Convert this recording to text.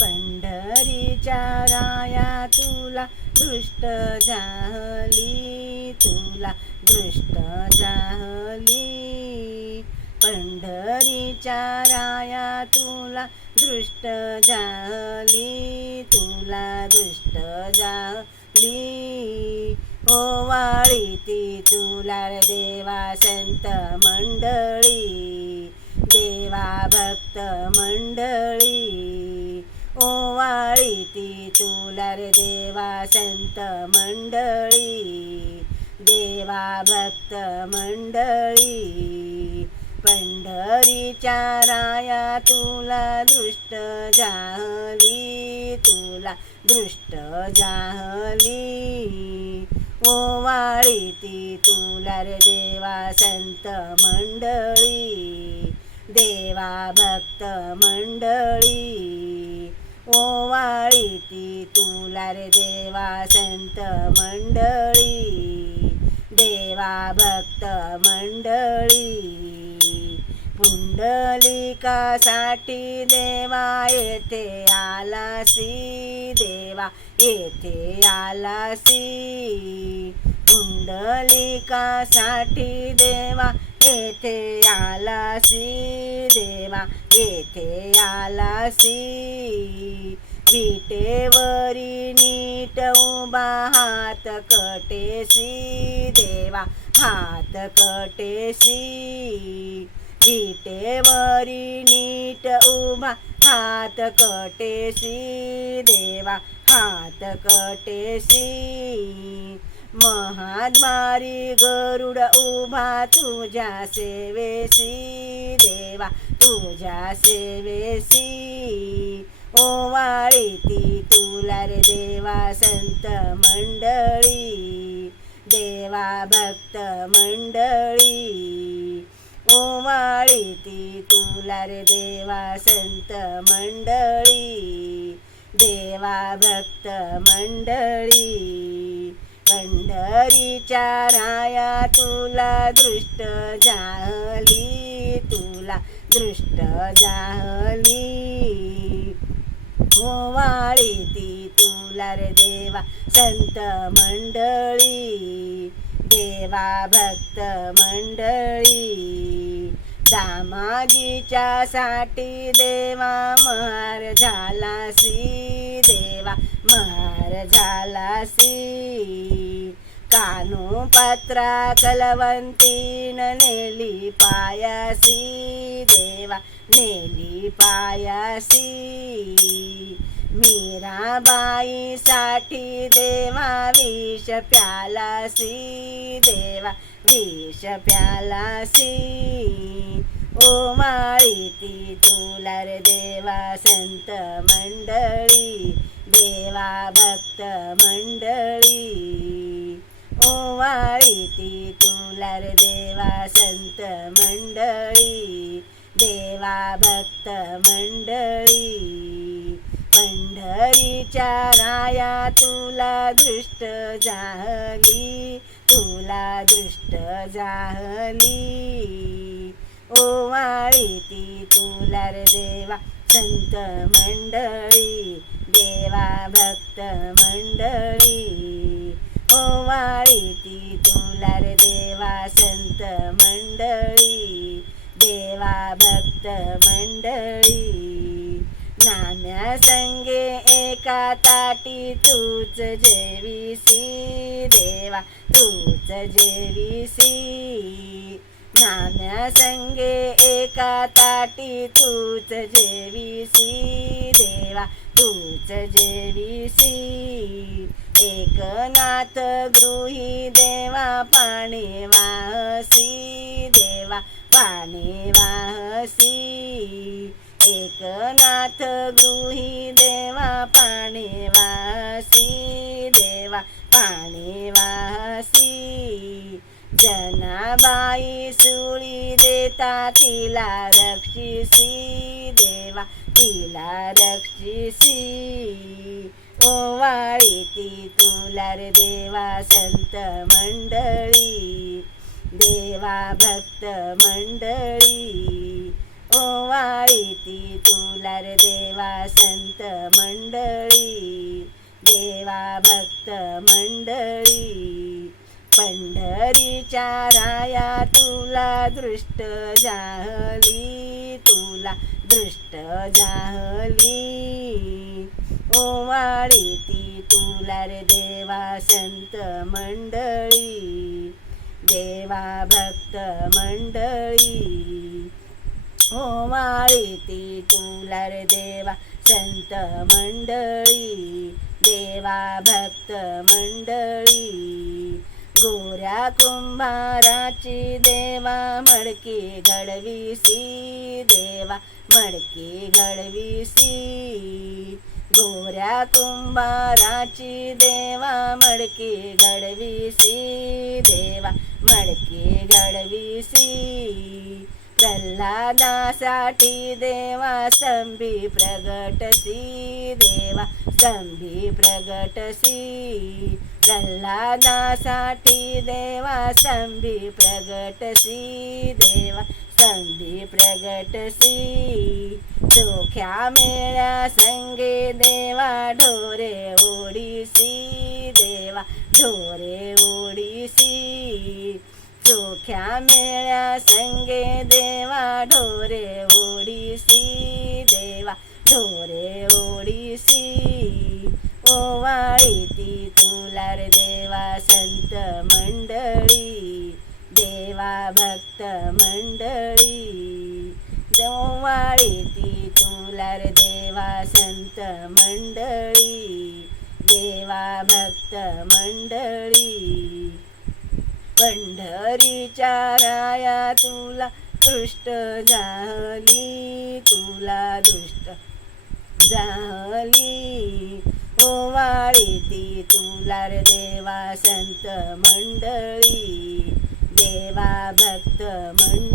पंढरीच्या राया तुला दृष्ट जाहली तुला दृष्ट जाहली पंढरीच्या राया तुला दृष्ट जाहली तुला दृष्ट जाहली ओवाळी ती तुला देवा संत मंडळी देवा भक्त मंडळी. तुला रे देवा संत मंडळी देवा भक्त मंडळी पंढरीच्या राया तुला दृष्ट जाहली तुला दृष्ट जाहली. ओवाळी ती तुला रे देवा संत मंडळी देवा भक्त मंडळी ओवाळी ती तुला रे देवा संत मंडळी देवा भक्त मंडळी. पुंडलिकासाठी देवा येथे आलासी देवा येथे आलासी. पुंडलिकासाठी देवा येथे आलासी देवा येथे आलासी. विटेवरी नीट उभा हात कटे कटेसी देवा हात कटे कटेसी. विटेवरी नीट उभा हात कटे कटेसी देवा हात कटे कटेसी. महाद्वारी गरुड उभा तुझ्या सेवेसी देवा तुझ्या सेवेसी ओवाळी ती तुला रे देवा संत मंडळी. देवा भक्त मंडळी. ओवाळी ती तुला रे देवा संत मंडळी. देवा भक्त मंडळी. पंढरीच्या राया तुला दृष्ट जाहली तुला दृष्ट जाहली. होवाळी ती तुला रे देवा संत मंडळी. देवा भक्त मंडळी. दामाजीच्या साठी देवा महार दे देवा महार झालासी. कानू पत्रा कलवंतीन नेली पायासी. देवा नेली पायासी. मीराबाई साठी देवा विष प्यालासी. देवा विष प्यालासी. ओ माळी ती तुला रे देवा संत मंडळी. देवा भक्त मंडळी ओवाळी ती तुला रे देवा संत मंडळी देवा भक्त मंडळी पंढरीच्या राया तुला दृष्ट जाहली तुला दृष्ट जाहली. ओवाळी ती तुला रे देवा संत मंडळी देवा भक्त मंडळी ओवाळी ती तुला रे देवा संत मंडळी देवा भक्त मंडळी नाम्या संगे एका ताटी तूच जेवीसी देवा तूच जेवीसी. नाम्या संगे एका ताटी तूच जेवीसी देवा तूच एक एकनाथ गृही देवा पाणी वाहसी देवा पाणी वाहसी. एकनाथ गृही देवा पाणी वाहसी देवा पाणी वाहसी. जनाबाई सुळी देता तिला रक्षिसी देवा तिला रक्षिसी. ओवाळी ती तुला रे देवा संत मंडळी. देवा भक्त मंडळी. ओवाळी ती तुला रे देवा संत मंडळी. देवा भक्त मंडळी. पंढरीच्या राया तुला दृष्ट जाहली तुला दृष्ट जाहली ओवाळी ती तुला रे देवा संत मंडळी देवा भक्त मंडळी. ओवाळी ती तुला रे देवा संत मंडळी देवा भक्त मंडळी. गोऱ्या कुंभाराची देवा मडकी घडवीसी देवा मडकी घडवीसी गोऱ्या कुंभाराची देवा मडकी घडवीसी देवा मडकी घडवीसी प्रल्हादासाठी देवा स्तंभी प्रगटसी देवा स्तंभी प्रगटसी प्रल्हादासाठी देवा स्तंभी प्रगटसी देवा स्तंभी प्रगटसी चोख्या मेळ्या संगे देवा ढोरे ओडिसी देवा ढोरे ओडिसी चोख्या मेळ्या संगे देवा ढोरे ओडिसी देवा ओडिसी ओवाळी ती तुला रे देवा संत मंडळी देवा भक्त मंडळी. ओवाळी ती तुला रे देवा संत मंडळी देवा भक्त मंडळी. पंढरीच्या राया तुला दृष्ट झाली तुला दृष्ट झाली. ओवाळी ती तुला देवा संत मंडळी. देवा भक्त मंडळी.